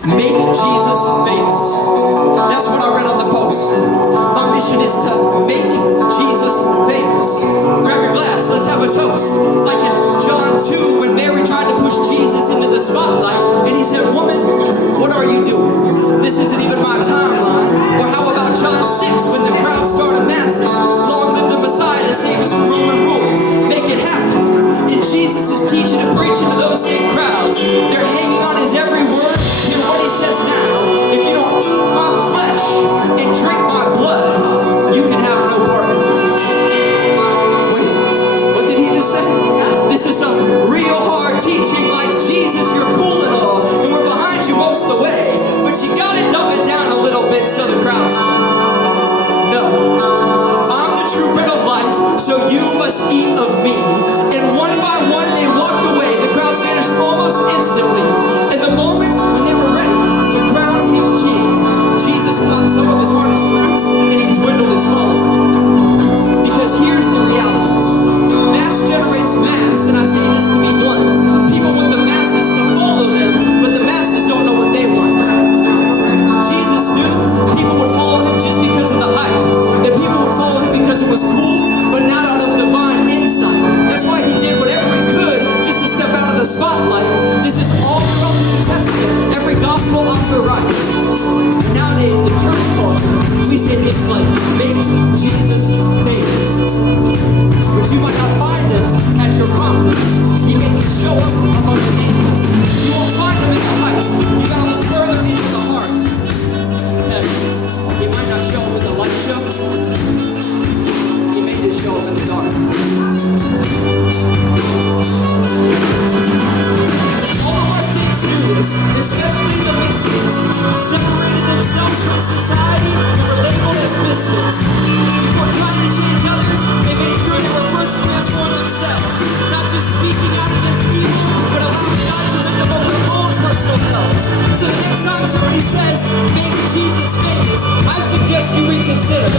Make Jesus famous. That's what I read on the post. My mission is to make Jesus famous. Grab your glass, let's have a toast. Like in John 2, when Mary tried to push Jesus into the spotlight, and he said, "Woman, what are you doing? This isn't even my timeline." Or how about John 6, when the crowd started massing? Long live the Messiah to save us from Roman rule. Make it happen. And Jesus is teaching and preaching to those same crowds. They're hanging on his every word. Hear what he says now. If you don't eat my flesh and drink my blood, you can have no part in me. Wait, what did he just say? This is some real hard teaching, like Jesus, you're cool and all, and we're behind you most of the way, but you gotta dumb it down a little bit so the crowds know. I'm the true bread of life, so you must eat of me. And one by one they walked away. The crowds vanished almost instantly. And the moment when they were ready to crown him king, Jesus taught some of his hardest truths and he dwindled his following. Because here's the reality. Mass generates mass, and I say this to be blunt. People want the masses to follow them, but the masses don't know what they want. Jesus knew people would follow him just because of the hype. That people would follow him because it was cool, but not out of divine insight. That's why he did whatever he could just to step out of the spotlight. This is all throughout the New Testament. Every gospel author writes. Nowadays, in church culture, we say things like, make Jesus famous. But you might not find them at your conference. He may just show up among the nameless. You won't find them in the hype. You gotta look further into the heart. Heck, he might not show up in the light show. He may just show up in the dark. All of our saints do this, especially the misfits, separated themselves from society and were labeled as misfits. Before trying to change others, they made sure they were first transformed themselves, not just speaking out against evil, but allowing God to win them over their own personal fellows. So the next time somebody says, make Jesus famous, I suggest you reconsider.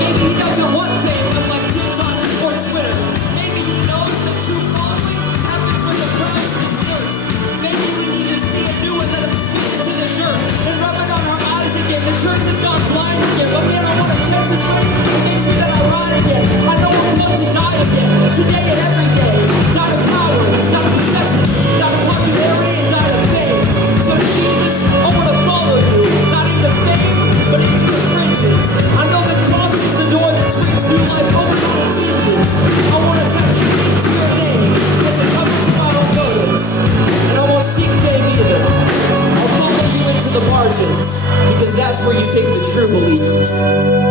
Maybe he doesn't want fame like TikTok or Twitter. Maybe he knows the true following happens when the crowds disperse. Maybe we need to see a new one, let him spit into the dirt and rub it on our eyes again. The church has gone blind again, but man, I want to catch this wave and make sure that I ride again. I know we're come to die again, today and every day. Die to power, die to possessions, die to popularity, and die to fame. So Jesus, I want to follow you, not into fame, but into the fringes. I know the cross is the door that swings new life open on its hinges. I want to touch feet to your name as it comes from my own motives. And I won't seek fame either. I'll follow you into the margins, because that's where you take the true believers.